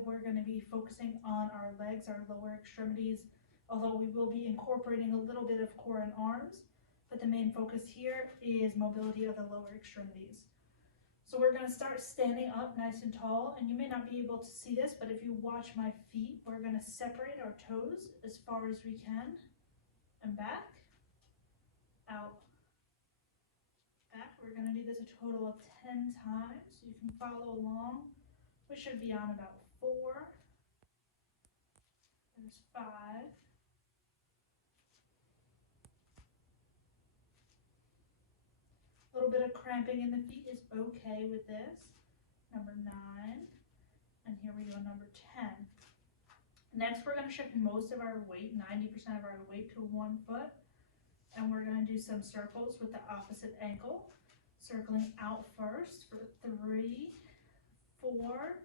video, we're going to be focusing on our legs, our lower extremities, although we will be incorporating a little bit of core and arms, but the main focus here is mobility of the lower extremities. So we're going to start standing up nice and tall, and you may not be able to see this, but if you watch my feet, we're going to separate our toes as far as we can, and back, out, back. We're going to do this a total of 10 times, so you can follow along. We should be on about 4, there's 5, a little bit of cramping in the feet is okay with this. Number 9, and here we go, number 10. Next, we're going to shift most of our weight, 90% of our weight, to one foot, and we're going to do some circles with the opposite ankle, circling out first for 3, 4.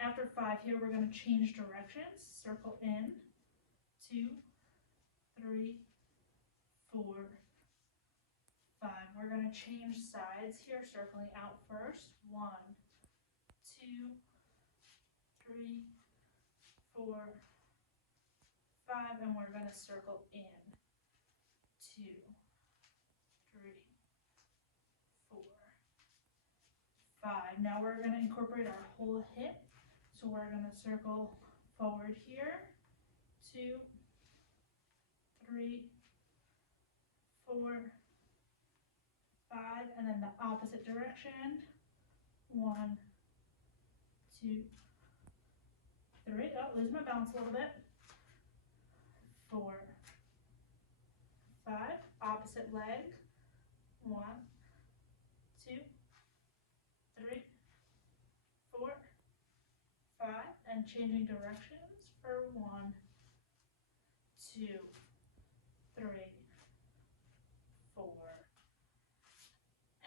After 5 here, we're going to change directions, circle in, 2, 3, 4, 5. We're going to change sides here, circling out first, 1, 2, 3, 4, 5, and we're going to circle in, 2, 3, 4, 5. Now we're going to incorporate our whole hip, so we're going to circle forward here, 2, 3, 4, 5, and then the opposite direction, 1, 2, 3. Oh, lose my balance a little bit. 4, 5. Opposite leg. 1, 2, 3, 4, 5. And changing directions for 1, 2, 3, 4,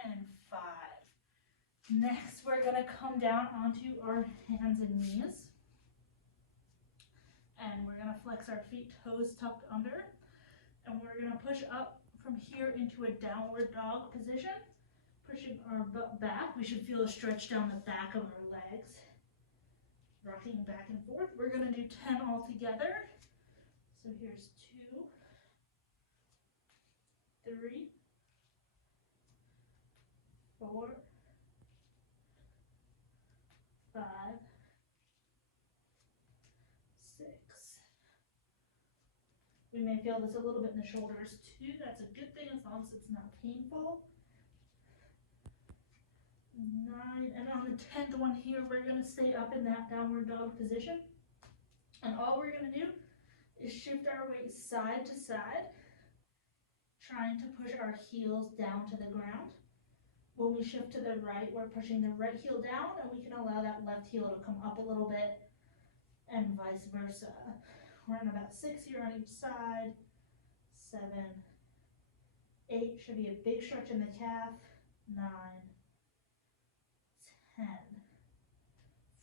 and 5. Next, we're going to come down onto our hands and knees. And we're going to flex our feet, toes tucked under. And we're going to push up from here into a downward dog position. Pushing our butt back. We should feel a stretch down the back of our legs. Rocking back and forth. We're going to do 10 all together. So here's 2, 3, 4, 5, 6. We may feel this a little bit in the shoulders too. That's a good thing as long as it's not painful. 9, and on the 10th one here, we're going to stay up in that downward dog position. And all we're going to do is shift our weight side to side, trying to push our heels down to the ground. When we shift to the right, we're pushing the right heel down, and we can allow that left heel to come up a little bit, and vice versa. We're in about 6 here on each side. 7, 8, should be a big stretch in the calf. 9, 10.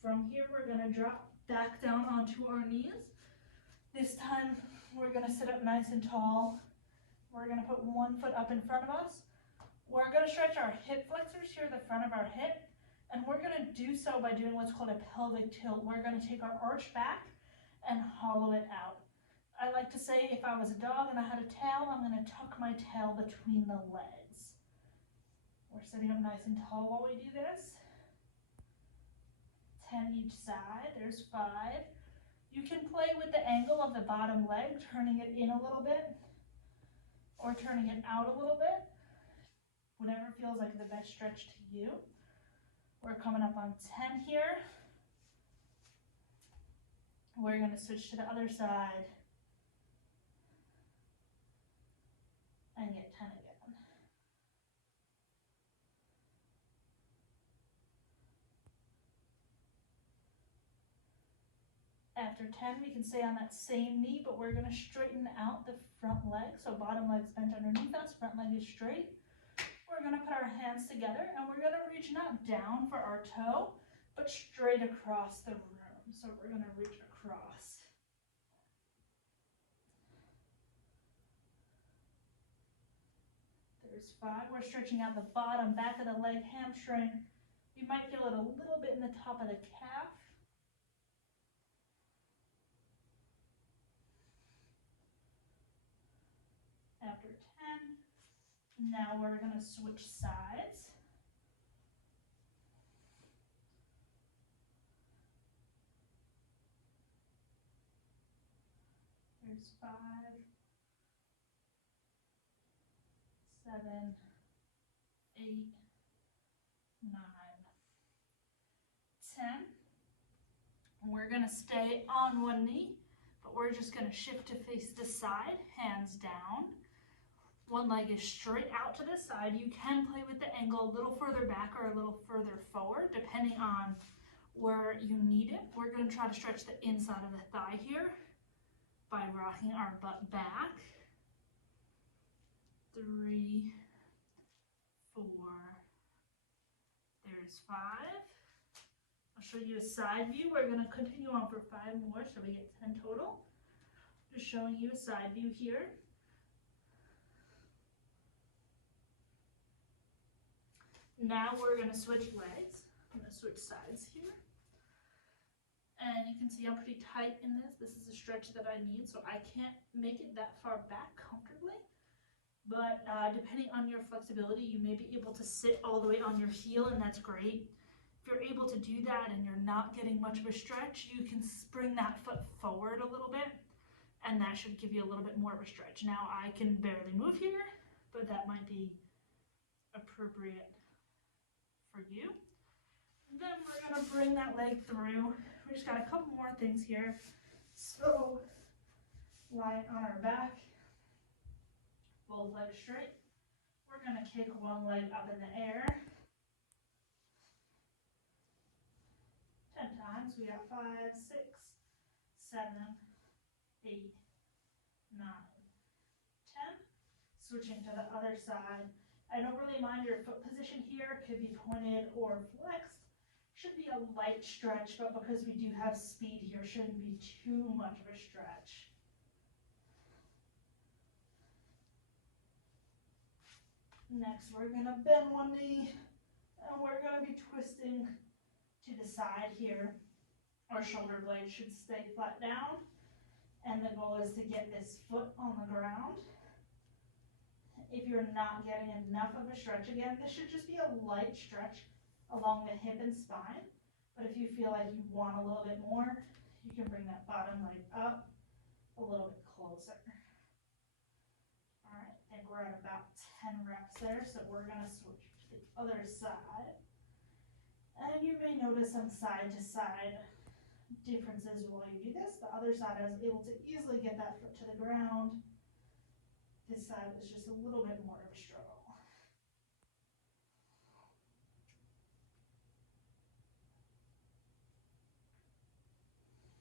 From here, we're going to drop back down onto our knees. This time, we're going to sit up nice and tall. We're going to put one foot up in front of us. We're going to stretch our hip flexors here, the front of our hip, and we're going to do so by doing what's called a pelvic tilt. We're going to take our arch back and hollow it out. I like to say if I was a dog and I had a tail, I'm going to tuck my tail between the legs. We're sitting up nice and tall while we do this. 10 each side, there's 5. You can play with the angle of the bottom leg, turning it in a little bit or turning it out a little bit. Whatever feels like the best stretch to you. We're coming up on 10 here. We're going to switch to the other side and get 10 again. After 10, we can stay on that same knee, but we're going to straighten out the front leg. So bottom leg's bent underneath us, front leg is straight. We're going to put our hands together, and we're going to reach not down for our toe, but straight across the room. So we're going to reach across. There's 5. We're stretching out the bottom, back of the leg, hamstring. You might feel it a little bit in the top of the calf. Now we're going to switch sides. There's 5, 7, 8, 9, 10. And we're going to stay on one knee, but we're just going to shift to face the side, hands down. One leg is straight out to the side. You can play with the angle a little further back or a little further forward, depending on where you need it. We're going to try to stretch the inside of the thigh here by rocking our butt back. 3, 4, there's 5. I'll show you a side view. We're going to continue on for 5 more, so we get 10 total. Just showing you a side view here. Now we're going to switch legs. I'm going to switch sides here. And you can see I'm pretty tight in this. This is a stretch that I need, so I can't make it that far back comfortably. But depending on your flexibility, you may be able to sit all the way on your heel, and that's great. If you're able to do that and you're not getting much of a stretch, you can bring that foot forward a little bit, and that should give you a little bit more of a stretch. Now I can barely move here, but that might be appropriate for you. Then we're going to bring that leg through. We just got a couple more things here. So lie on our back, both legs straight. We're going to kick one leg up in the air 10 times. We got 5, 6, 7, 8, 9, 10. Switching to the other side. I don't really mind your foot position here. It could be pointed or flexed. Should be a light stretch, but because we do have speed here, shouldn't be too much of a stretch. Next, we're going to bend one knee, and we're going to be twisting to the side here. Our shoulder blade should stay flat down, and the goal is to get this foot on the ground. If you're not getting enough of a stretch, again, this should just be a light stretch along the hip and spine. But if you feel like you want a little bit more, you can bring that bottom leg up a little bit closer. All right, I think we're at about 10 reps there, so we're going to switch to the other side. And you may notice some side to side differences while you do this. The other side I was able to easily get that foot to the ground. This side was just a little bit more of a struggle.